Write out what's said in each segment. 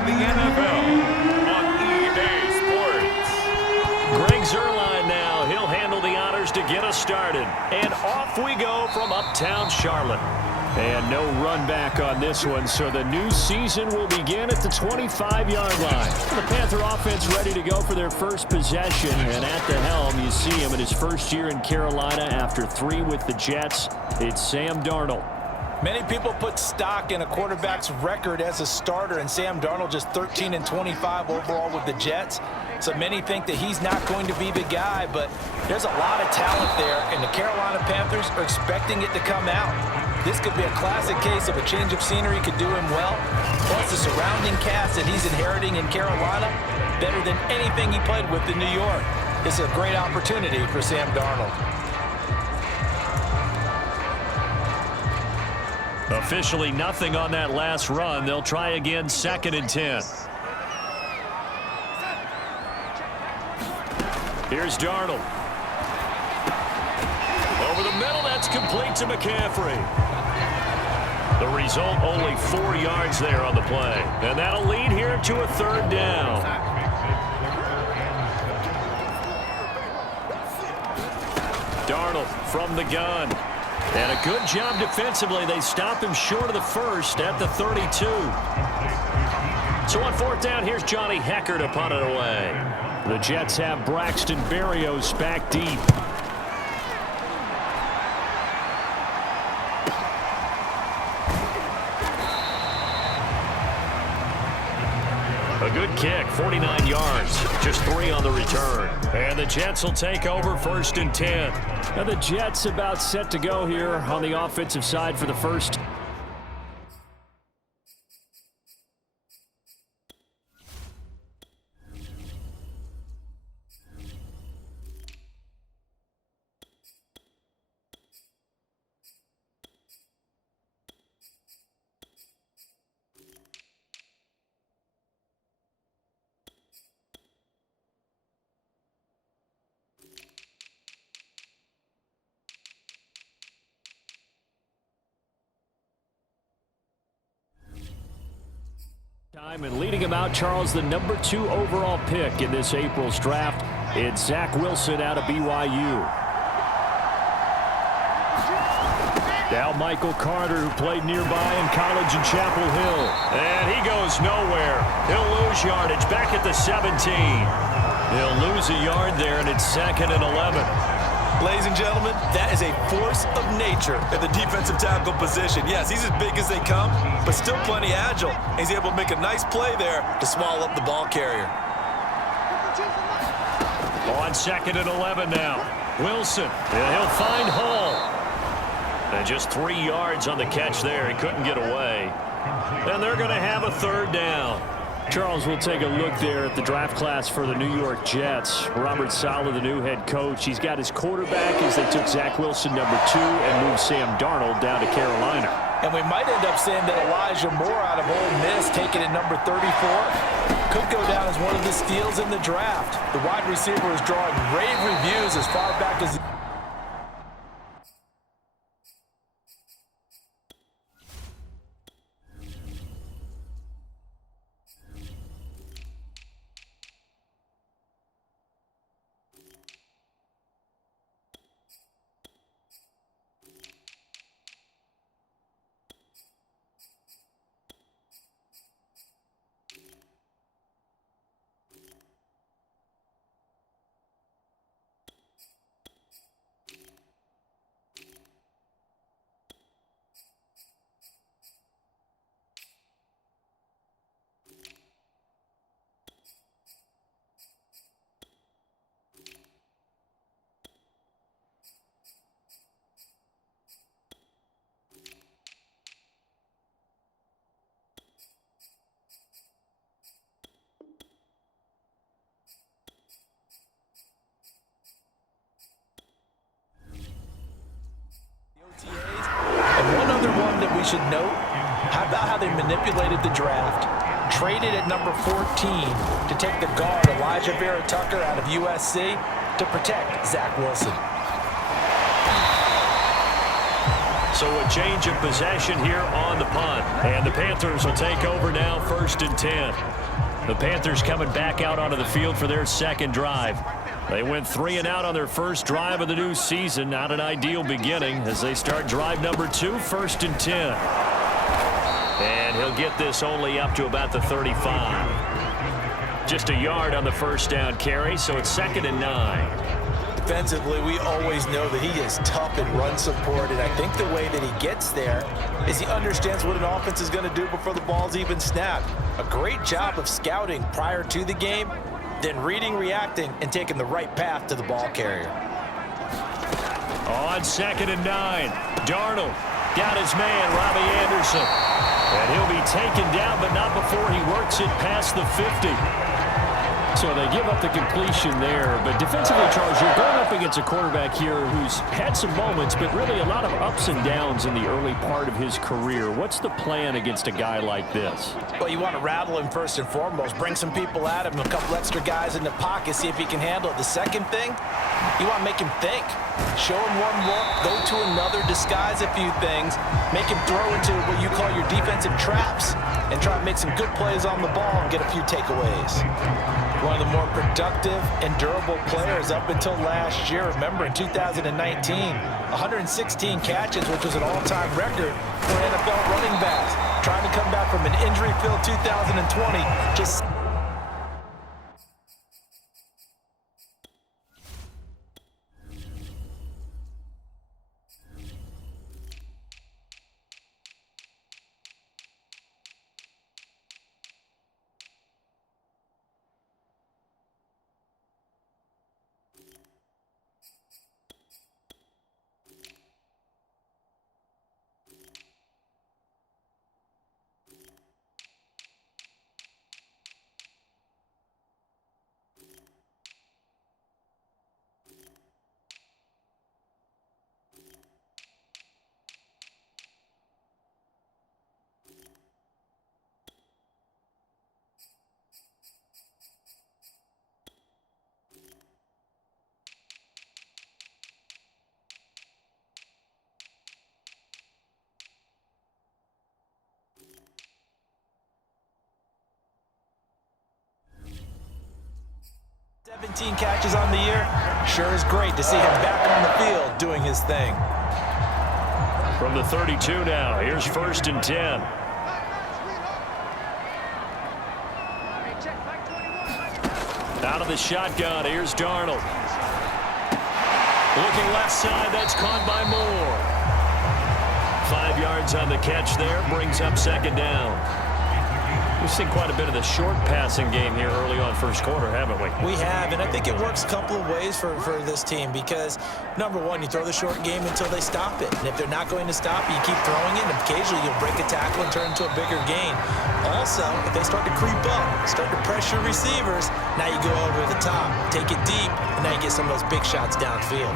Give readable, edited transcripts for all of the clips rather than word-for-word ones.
of the NFL on EA Sports. Greg Zuerlein now. He'll handle the honors to get us started. And off we go from uptown Charlotte. And no run back on this one, so the new season will begin at the 25-yard line. The Panther offense ready to go for their first possession, and at the helm, you see him in his first year in Carolina after 3 with the Jets. It's Sam Darnold. Many people put stock in a quarterback's record as a starter, and Sam Darnold just 13 and 25 overall with the Jets. So many think that he's not going to be the guy, but there's a lot of talent there, and the Carolina Panthers are expecting it to come out. This could be a classic case of a change of scenery could do him well. Plus the surrounding cast that he's inheriting in Carolina, better than anything he played with in New York. This is a great opportunity for Sam Darnold. Officially nothing on that last run. They'll try again, 2nd and 10. Here's Darnold. Over the middle, that's complete to McCaffrey. The result, only 4 yards there on the play. And that'll lead here to a 3rd down. Darnold from the gun. And a good job defensively. They stop him short of the first at the 32. So on 4th down, here's Johnny Hecker to punt it away. The Jets have Braxton Berrios back deep. A good kick, 49 yards, just 3 on the return. And the Jets will take over 1st and 10. And the Jets about set to go here on the offensive side for the first. And leading him out, Charles, the number 2 overall pick in this April's draft. It's Zach Wilson out of BYU. Now Michael Carter, who played nearby in college in Chapel Hill. And he goes nowhere. He'll lose yardage back at the 17. He'll lose a yard there, and it's 2nd and 11. Ladies and gentlemen, that is a force of nature at the defensive tackle position. Yes, he's as big as they come, but still plenty agile. He's able to make a nice play there to swallow up the ball carrier. On 2nd and 11 now. Wilson, and he'll find Hall. And just 3 yards on the catch there. He couldn't get away. And they're going to have a 3rd down. Charles, will take a look there at the draft class for the New York Jets. Robert Saleh, the new head coach. He's got his quarterback as they took Zach Wilson, number 2, and moved Sam Darnold down to Carolina. And we might end up saying that Elijah Moore out of Ole Miss, taken at number 34, could go down as one of the steals in the draft. The wide receiver is drawing rave reviews as far back as... We should note, how about how they manipulated the draft? Traded at number 14 to take the guard Elijah Vera Tucker out of USC to protect Zach Wilson. So a change of possession here on the punt. And the Panthers will take over now, 1st and 10. The Panthers coming back out onto the field for their second drive. They went 3 and out on their first drive of the new season. Not an ideal beginning as they start drive number 2, 1st and 10. And he'll get this only up to about the 35. Just a yard on the first down carry, so it's 2nd and 9. Defensively, we always know that he is tough in run support, and I think the way that he gets there is he understands what an offense is going to do before the ball's even snapped. A great job of scouting prior to the game, then reading, reacting, and taking the right path to the ball carrier. On 2nd and 9, Darnold got his man, Robbie Anderson. And he'll be taken down, but not before he works it past the 50. So they give up the completion there. But defensively, Charles, you're going up against a quarterback here who's had some moments, but really a lot of ups and downs in the early part of his career. What's the plan against a guy like this? Well, you want to rattle him first and foremost. Bring some people at him, a couple extra guys in the pocket, see if he can handle it. The second thing, you want to make him think. Show him one look, go to another, disguise a few things, make him throw into what you call your defensive traps, and try to make some good plays on the ball and get a few takeaways. One of the more productive and durable players up until last year. Remember, in 2019, 116 catches, which was an all-time record for NFL running backs. Trying to come back from an injury-filled 2020, just... ...17 catches on the year. Sure is great to see him back on the field doing his thing. From the 32 now, here's 1st and 10. Out of the shotgun, here's Darnold. Looking left side, that's caught by Moore. 5 yards on the catch there, brings up 2nd down. We've seen quite a bit of the short passing game here early on first quarter, haven't we? We have, and I think it works a couple of ways for this team because, number one, you throw the short game until they stop it. And if they're not going to stop it, you keep throwing it, and occasionally you'll break a tackle and turn into a bigger gain. Also, if they start to creep up, start to pressure receivers, now you go over the top, take it deep, and now you get some of those big shots downfield.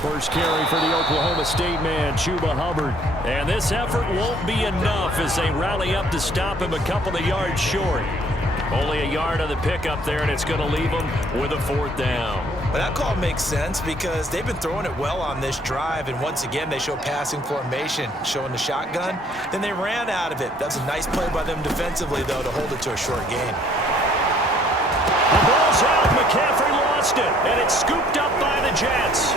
First carry for the Oklahoma State man, Chuba Hubbard. And this effort won't be enough as they rally up to stop him a couple of yards short. Only a yard on the pickup there, and it's going to leave them with a 4th down. But that call makes sense because they've been throwing it well on this drive, and once again, they show passing formation, showing the shotgun. Then they ran out of it. That's a nice play by them defensively, though, to hold it to a short gain. The ball's out. McCaffrey lost it, and it's scooped up by the Jets.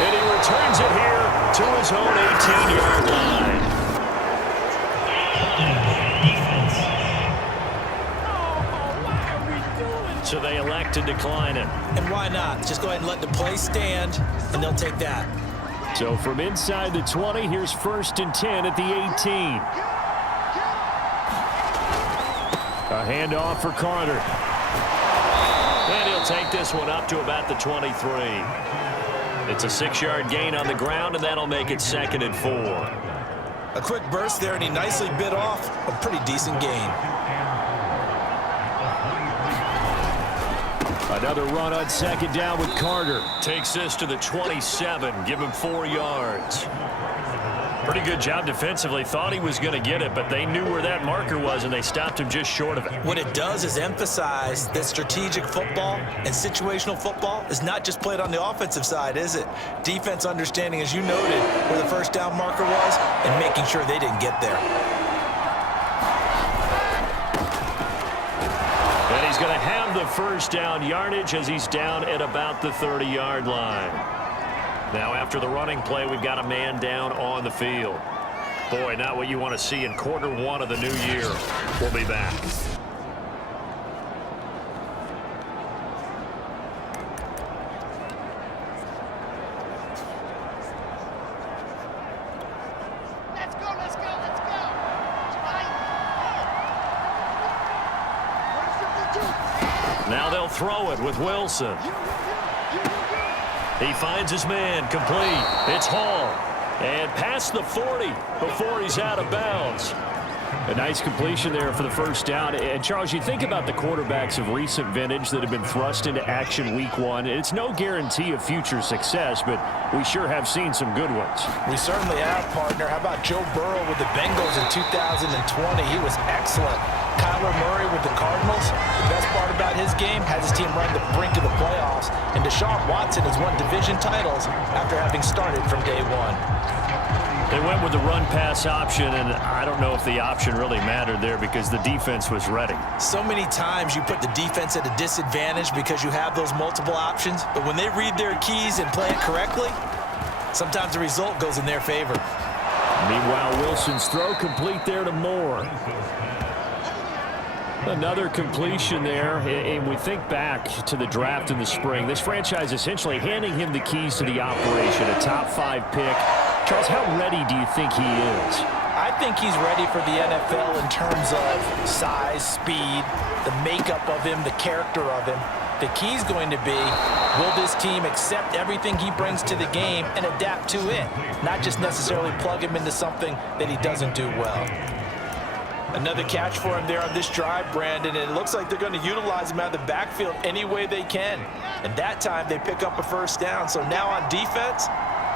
And he returns it here to his own 18-yard line. So they elect to decline it. And why not? Just go ahead and let the play stand, and they'll take that. So from inside the 20, here's 1st and 10 at the 18. A handoff for Carter. And he'll take this one up to about the 23. It's a 6-yard gain on the ground, and that'll make it 2nd and 4. A quick burst there, and he nicely bit off a pretty decent gain. Another run on 2nd down with Carter. Takes this to the 27, give him 4 yards. Pretty good job defensively. Thought he was going to get it, but they knew where that marker was, and they stopped him just short of it. What it does is emphasize that strategic football and situational football is not just played on the offensive side, is it? Defense understanding, as you noted, where the first down marker was and making sure they didn't get there. And he's going to have the first down yardage as he's down at about the 30-yard line. Now, after the running play, we've got a man down on the field. Boy, not what you want to see in quarter one of the new year. We'll be back. Let's go, let's go, let's go. Now they'll throw it with Wilson. He finds his man, complete. It's Hall. And past the 40 before he's out of bounds. A nice completion there for the first down. And, Charles, you think about the quarterbacks of recent vintage that have been thrust into action week one. It's no guarantee of future success, but we sure have seen some good ones. We certainly have, partner. How about Joe Burrow with the Bengals in 2020? He was excellent. Kyler Murray with the Cardinals. The best part about his game has his team run the brink of the playoffs. And Deshaun Watson has won division titles after having started from day one. They went with the run-pass option, and I don't know if the option really mattered there because the defense was ready. So many times you put the defense at a disadvantage because you have those multiple options, but when they read their keys and play it correctly, sometimes the result goes in their favor. Meanwhile, Wilson's throw complete there to Moore. Another completion there, and we think back to the draft in the spring. This franchise essentially handing him the keys to the operation, a top-5 pick. Charles, how ready do you think he is? I think he's ready for the NFL in terms of size, speed, the makeup of him, the character of him. The key's going to be, will this team accept everything he brings to the game and adapt to it, not just necessarily plug him into something that he doesn't do well. Another catch for him there on this drive, Brandon, and it looks like they're going to utilize him out of the backfield any way they can. And that time they pick up a first down. So now on defense,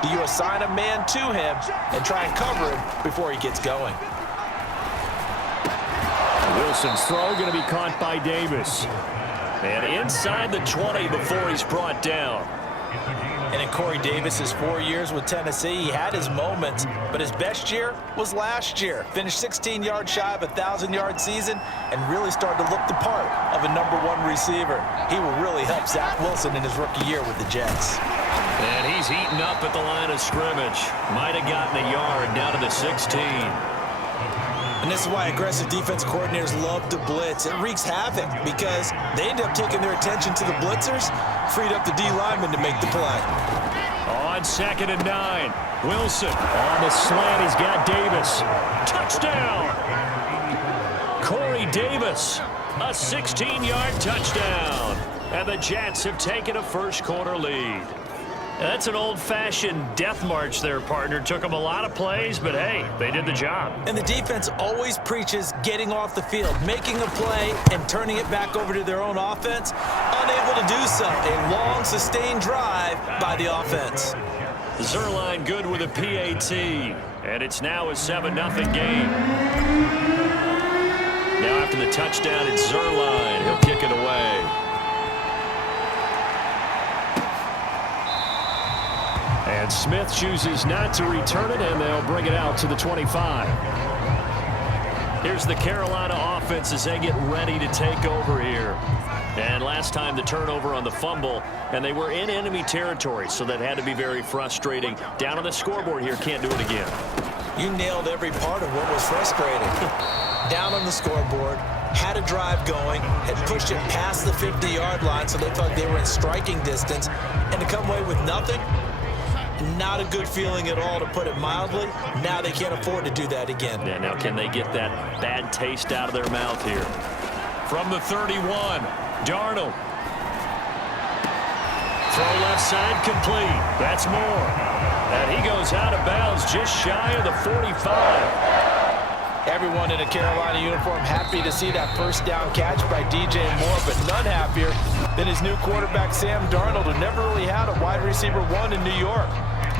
do you assign a man to him and try and cover him before he gets going? Wilson's throw going to be caught by Davis. And inside the 20 before he's brought down. And in Corey Davis's 4 years with Tennessee, he had his moments, but his best year was last year. Finished 16 yards shy of a 1,000-yard season and really started to look the part of a #1 receiver. He will really help Zach Wilson in his rookie year with the Jets. And he's eaten up at the line of scrimmage. Might have gotten a yard down to the 16. And this is why aggressive defense coordinators love to blitz. It wreaks havoc because they end up taking their attention to the blitzers, freed up the D lineman to make the play. On 2nd and 9, Wilson. On the slant, he's got Davis. Touchdown! Corey Davis, a 16-yard touchdown. And the Jets have taken a first-quarter lead. That's an old-fashioned death march there, partner. Took them a lot of plays, but hey, they did the job. And the defense always preaches getting off the field, making a play, and turning it back over to their own offense. Unable to do so. A long, sustained drive by the offense. Zuerlein good with a PAT, and it's now a 7-0 game. Now after the touchdown, it's Zuerlein. He'll kick it away. And Smith chooses not to return it, and they'll bring it out to the 25. Here's the Carolina offense as they get ready to take over here. And last time the turnover on the fumble, and they were in enemy territory, so that had to be very frustrating. Down on the scoreboard here, can't do it again. You nailed every part of what was frustrating. Down on the scoreboard, had a drive going, had pushed it past the 50-yard line, so they felt they were in striking distance, and to come away with nothing, not a good feeling at all, to put it mildly. Now they can't afford to do that again. Yeah, now can they get that bad taste out of their mouth here? From the 31, Darnold. Throw left side complete. That's Moore. And he goes out of bounds just shy of the 45. Everyone in a Carolina uniform happy to see that first down catch by DJ Moore, but none happier than his new quarterback, Sam Darnold, who never really had a wide receiver 1 in New York.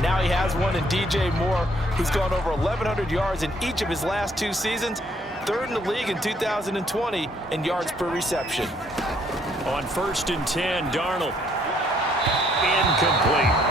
Now he has one in DJ Moore, who's gone over 1,100 yards in each of his last 2 seasons. 3rd in the league in 2020 in yards per reception. On 1st and 10, Darnold. Incomplete.